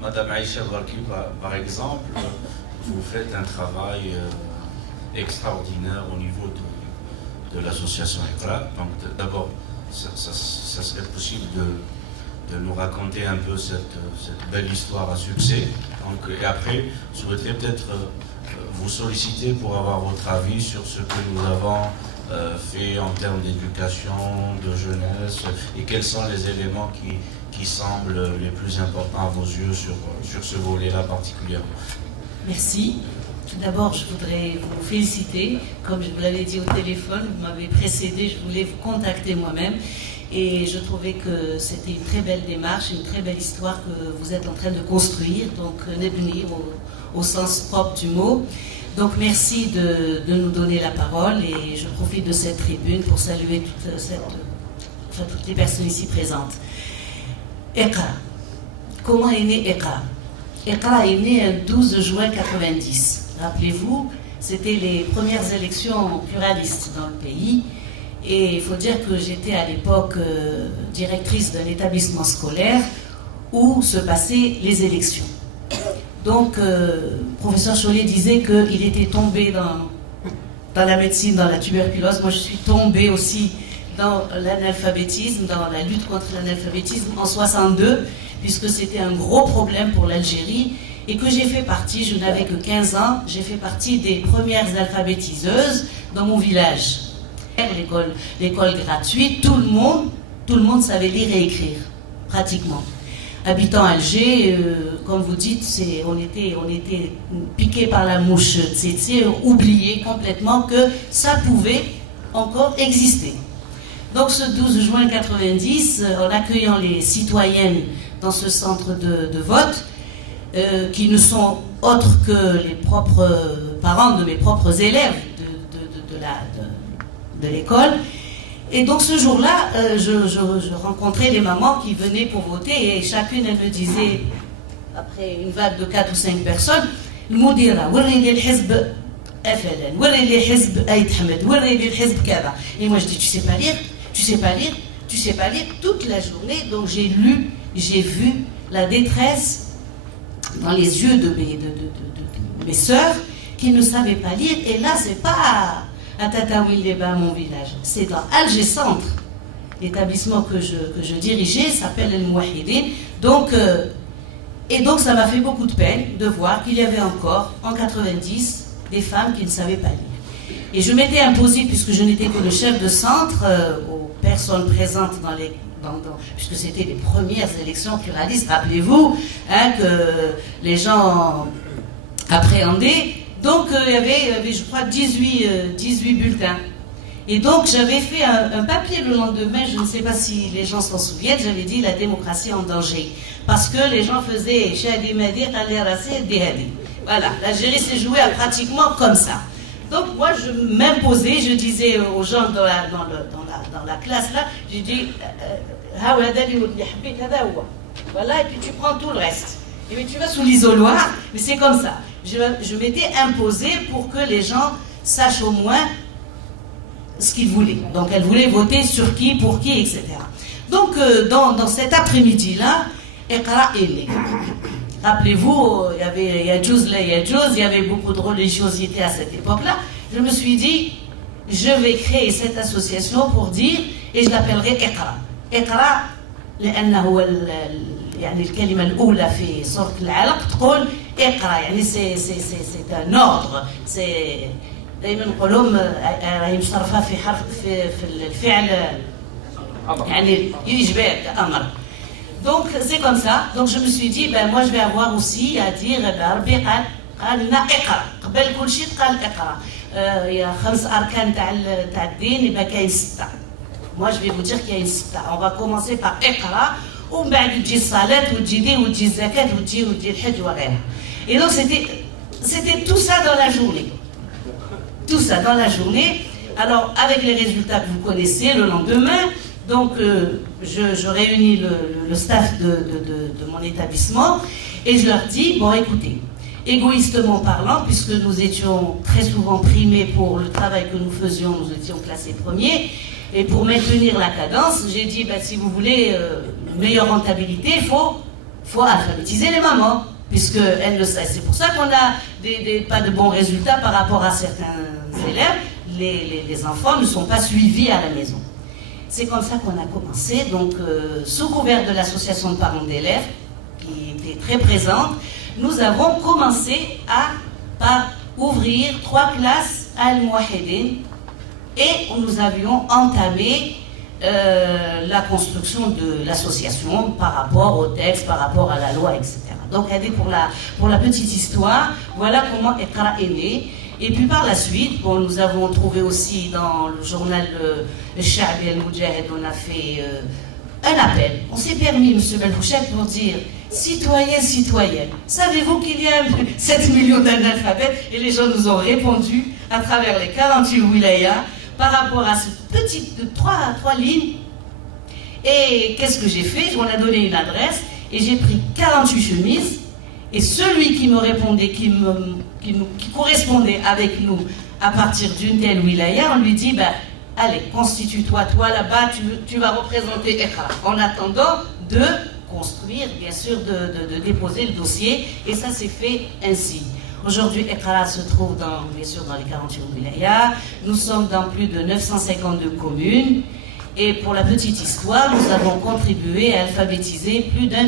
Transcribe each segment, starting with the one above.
Madame Aïcha Barki, par exemple, vous faites un travail extraordinaire au niveau de l'association Iqra. Donc d'abord, ça serait possible de nous raconter un peu cette belle histoire à succès. Donc, et après, je voudrais peut-être vous solliciter pour avoir votre avis sur ce que nous avons fait en termes d'éducation, de jeunesse, et quels sont les éléments qui semblent les plus importants à vos yeux sur ce volet-là particulièrement. Merci. Tout d'abord, je voudrais vous féliciter. Comme je vous l'avais dit au téléphone, vous m'avez précédé, je voulais vous contacter moi-même. Et je trouvais que c'était une très belle démarche, une très belle histoire que vous êtes en train de construire. Donc, Nebni au sens propre du mot. Donc, merci de nous donner la parole. Et je profite de cette tribune pour saluer toutes les personnes ici présentes. Iqra. Comment est né Iqra? Iqra est né le 12 juin 90. Rappelez-vous, c'était les premières élections pluralistes dans le pays. Et il faut dire que j'étais à l'époque directrice d'un établissement scolaire où se passaient les élections. Donc, professeur Chollet disait qu'il était tombé dans la médecine, dans la tuberculose. Moi, je suis tombée aussi dans l'analphabétisme, dans la lutte contre l'analphabétisme en 62, puisque c'était un gros problème pour l'Algérie, et que j'ai fait partie, je n'avais que 15 ans, j'ai fait partie des premières alphabétiseuses dans mon village. L'école gratuite, tout le monde savait lire et écrire, pratiquement. Habitant Alger, comme vous dites, on était piqué par la mouche tsetse, oublié complètement que ça pouvait encore exister. Donc ce 12 juin 90, en accueillant les citoyennes dans ce centre de vote, qui ne sont autres que les propres parents de mes propres élèves de l'école. Et donc ce jour-là, je rencontrais les mamans qui venaient pour voter et chacune, elle me disait, après une vague de 4 ou 5 personnes, « Moudira, wurrili al-hizb FLN, wurrili al-hizb Aït Hamed, wurrili al-hizb Kaba. » Et moi je dis, tu sais pas lire, tu sais pas lire, tu sais pas lire toute la journée. Donc j'ai lu, j'ai vu la détresse dans les yeux de mes sœurs qui ne savaient pas lire. Et là, c'est pas à Tataouine-les-Bains, mon village, c'est dans Alger Centre. L'établissement que je dirigeais s'appelle El Mouahidine. Donc, et donc, ça m'a fait beaucoup de peine de voir qu'il y avait encore, en 90, des femmes qui ne savaient pas lire. Et je m'étais imposé, puisque je n'étais que le chef de centre, aux personnes présentes puisque c'était les premières élections pluralistes, rappelez-vous, hein, que les gens appréhendaient. Donc, il y avait, je crois, 18 bulletins. Et donc, j'avais fait un papier le lendemain, je ne sais pas si les gens s'en souviennent, j'avais dit la démocratie en danger. Parce que les gens faisaient Shadi Madir, Ali Rassi, Dihadi. Voilà, l'Algérie s'est jouée pratiquement comme ça. Donc, moi, je m'imposais, je disais aux gens dans la classe là, j'ai dit, voilà, et puis tu prends tout le reste. Et puis tu vas sous l'isoloir, mais c'est comme ça. Je m'étais imposée pour que les gens sachent au moins ce qu'ils voulaient. Donc elles voulaient voter sur qui, pour qui, etc. Donc dans cet après-midi-là, Iqra est né. Rappelez-vous, il y avait Yajouz, il y avait beaucoup de religiosité à cette époque-là. Je me suis dit, je vais créer cette association pour dire, et je l'appellerai Iqra. Iqra, لأنه يعني الكلمة الأولى في سورة العلق تقول اقرأ يعني سي un ordre سي دائما نقولهم راهي مشرفة في حرف في الفعل يعني يجبر أمر. Donc c'est comme ça. Donc je me suis dit ben moi je vais avoir aussi à dire ربي قال لنا اقرأ قبل كل شيء قال اقرأ يا 5 أركان تاع الدين يبقى كاين 6. Moi, je vais vous dire qu'il y a une sita. On va commencer par Iqra, ou بعد تجي الصلاة وتجي وتجي الزكاة وتجي الحج وغيرها. Et donc c'était tout ça dans la journée. Tout ça dans la journée. Alors avec les résultats que vous connaissez le lendemain, donc je réunis le staff de mon établissement et je leur dis bon écoutez, égoïstement parlant, puisque nous étions très souvent primés pour le travail que nous faisions, nous étions classés premiers. Et pour maintenir la cadence, j'ai dit, ben, si vous voulez une meilleure rentabilité, il faut faut alphabétiser les mamans, puisque elles le savent. C'est pour ça qu'on a pas de bons résultats par rapport à certains élèves. Les enfants ne sont pas suivis à la maison. C'est comme ça qu'on a commencé, donc sous couvert de l'association de parents d'élèves, qui était très présente, nous avons commencé par ouvrir 3 classes à Al-Mouahidine et nous avions entamé la construction de l'association par rapport au texte, par rapport à la loi, etc. Donc, pour la petite histoire, voilà comment Iqra est né. Et puis par la suite, bon, nous avons trouvé aussi dans le journal Sha'bi al-Moudjahid, on a fait un appel. On s'est permis, M. Belfouchek, pour dire citoyens, citoyennes, savez-vous qu'il y a 7 millions d'analphabètes? Et les gens nous ont répondu à travers les 48 wilayas par rapport à ce petit de 3 lignes. Et qu'est-ce que j'ai fait? On a donné une adresse et j'ai pris 48 chemises. Et celui qui me répondait, qui correspondait avec nous à partir d'une telle wilaya, on lui dit, ben, allez, constitue-toi, toi là-bas, tu vas représenter Iqra. En attendant de construire, bien sûr, de déposer le dossier. Et ça s'est fait ainsi. Aujourd'hui, Iqra se trouve bien sûr dans les 48 wilayas. Nous sommes dans plus de 952 communes. Et pour la petite histoire, nous avons contribué à alphabétiser plus d'1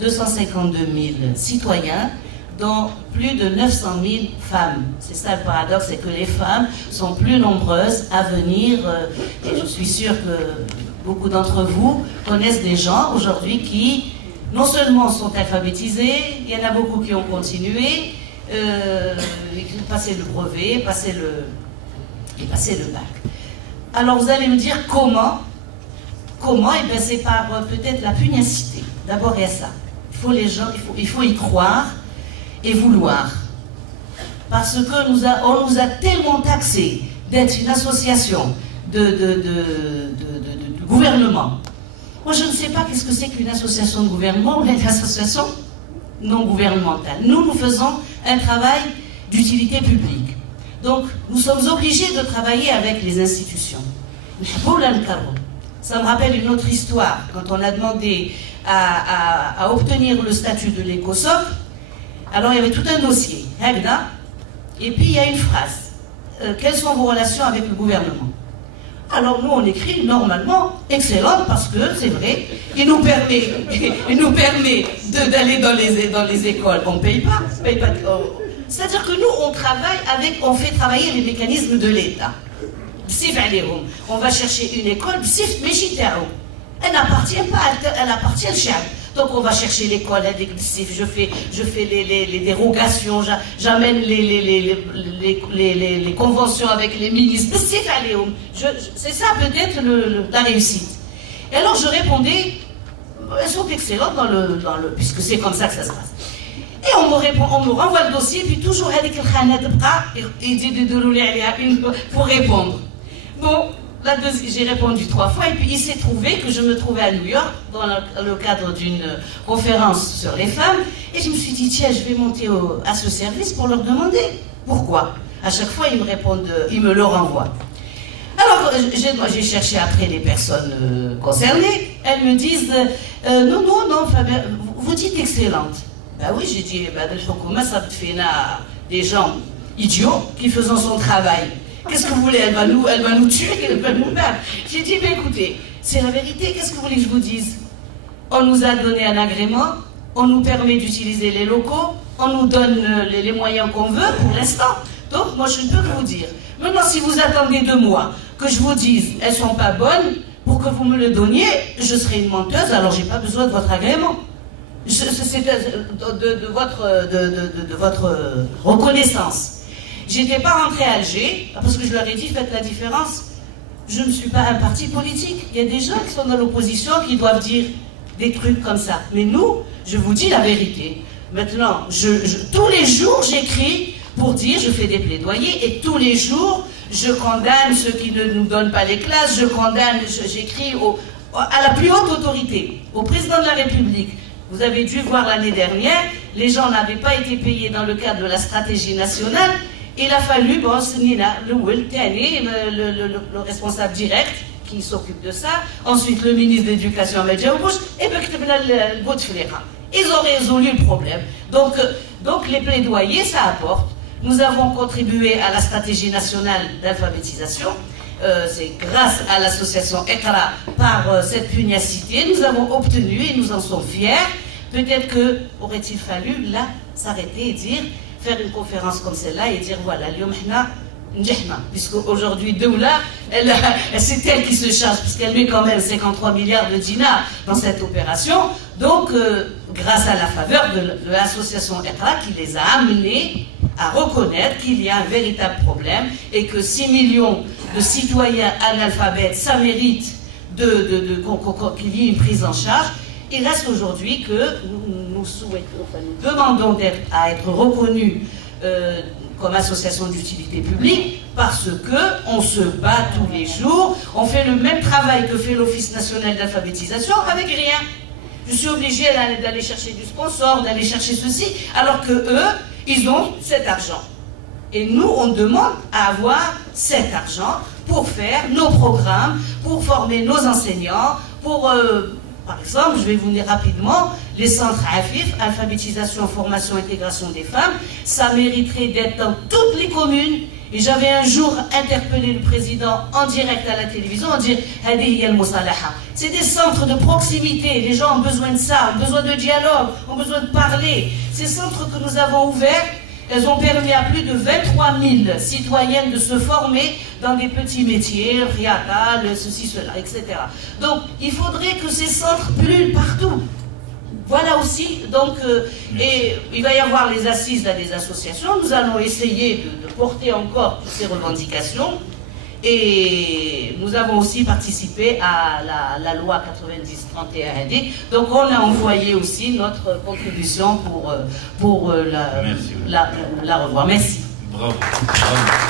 252 000 citoyens, dont plus de 900 000 femmes. C'est ça le paradoxe, c'est que les femmes sont plus nombreuses à venir, et je suis sûre que beaucoup d'entre vous connaissent des gens aujourd'hui qui, non seulement sont alphabétisés, il y en a beaucoup qui ont continué, passer le brevet, passer le bac. Alors vous allez me dire comment? Comment? Eh bien c'est par peut-être la pugnacité. D'abord il y a ça. Il faut y croire et vouloir. Parce que on nous a tellement taxé d'être une association de gouvernement. Moi je ne sais pas qu'est-ce que c'est qu'une association de gouvernement ou une association non gouvernementale. Nous faisons un travail d'utilité publique. Donc nous sommes obligés de travailler avec les institutions. Ça me rappelle une autre histoire. Quand on a demandé à obtenir le statut de l'ECOSOC, alors il y avait tout un dossier, et puis il y a une phrase. Quelles sont vos relations avec le gouvernement? Alors nous on écrit normalement excellente parce que c'est vrai, il nous permet d'aller dans les écoles, on ne paye pas. C'est-à-dire que nous on fait travailler les mécanismes de l'État. On va chercher une école, elle n'appartient pas, elle appartient au Chab. Donc on va chercher l'école, je fais les dérogations, j'amène les conventions avec les ministres. C'est ça peut-être la réussite. Et alors je répondais, elles sont excellentes puisque c'est comme ça que ça se passe. Et on me renvoie le dossier, puis toujours il dit de rouler pour répondre. Bon, j'ai répondu 3 fois, et puis il s'est trouvé que je me trouvais à New York, dans le cadre d'une conférence sur les femmes, et je me suis dit, tiens, je vais monter à ce service pour leur demander pourquoi. À chaque fois, ils me répondent, ils me le renvoient. Alors, j'ai cherché après les personnes concernées, elles me disent, non, Fabien, vous dites excellente. Ben oui, j'ai dit, ça fait des gens idiots qui font son travail. Qu'est-ce que vous voulez? Elle va nous tuer, elle va nous battre. J'ai dit, mais écoutez, c'est la vérité, qu'est-ce que vous voulez que je vous dise? On nous a donné un agrément, on nous permet d'utiliser les locaux, on nous donne les moyens qu'on veut pour l'instant. Donc, moi, je ne peux que vous dire. Maintenant, si vous attendez de moi que je vous dise, elles ne sont pas bonnes, pour que vous me le donniez, je serai une menteuse, alors je n'ai pas besoin de votre agrément. C'est de votre reconnaissance. J'étais pas rentrée à Alger, parce que je leur ai dit, faites la différence. Je ne suis pas un parti politique. Il y a des gens qui sont dans l'opposition qui doivent dire des trucs comme ça. Mais nous, je vous dis la vérité. Maintenant, tous les jours, j'écris pour dire, je fais des plaidoyers, et tous les jours, je condamne ceux qui ne nous donnent pas les classes, j'écris à la plus haute autorité, au président de la République. Vous avez dû voir l'année dernière, les gens n'avaient pas été payés dans le cadre de la stratégie nationale. Il a fallu, le responsable direct, qui s'occupe de ça, ensuite le ministre de l'Éducation Ahmed Jaoubouch, et puis ils ont résolu le problème. Donc les plaidoyers, ça apporte. Nous avons contribué à la stratégie nationale d'alphabétisation. C'est grâce à l'association ECRA, par cette pugnacité, nous avons obtenu et nous en sommes fiers. Peut-être que aurait-il fallu là s'arrêter et dire, faire une conférence comme celle-là et dire voilà, puisque aujourd'hui Doula, c'est elle qui se charge, puisqu'elle met quand même 53 milliards de dinars dans cette opération. Donc, grâce à la faveur de l'association ECRA qui les a amenés à reconnaître qu'il y a un véritable problème et que 6 millions de citoyens analphabètes, ça mérite qu'il y ait une prise en charge. Il reste aujourd'hui que nous demandons à être reconnus comme association d'utilité publique parce qu'on se bat tous les jours, on fait le même travail que fait l'Office national d'alphabétisation avec rien. Je suis obligée d'aller chercher du sponsor, d'aller chercher ceci, alors que eux, ils ont cet argent. Et nous, on demande à avoir cet argent pour faire nos programmes, pour former nos enseignants, pour... par exemple, je vais vous dire rapidement, les centres AFIF, alphabétisation, formation, intégration des femmes, ça mériterait d'être dans toutes les communes. Et j'avais un jour interpellé le président en direct à la télévision, en disant c'est des centres de proximité, les gens ont besoin de ça, ont besoin de dialogue, ont besoin de parler. Ces centres que nous avons ouverts, elles ont permis à plus de 23 000 citoyennes de se former dans des petits métiers, riata, ceci, cela, etc. Donc, il faudrait que ces centres pullulent partout. Voilà aussi, donc, et il va y avoir les assises des associations. Nous allons essayer de porter encore toutes ces revendications. Et nous avons aussi participé à la loi 90-31 AD. Donc on a envoyé aussi notre contribution pour la revoir. Merci. Bravo. Bravo.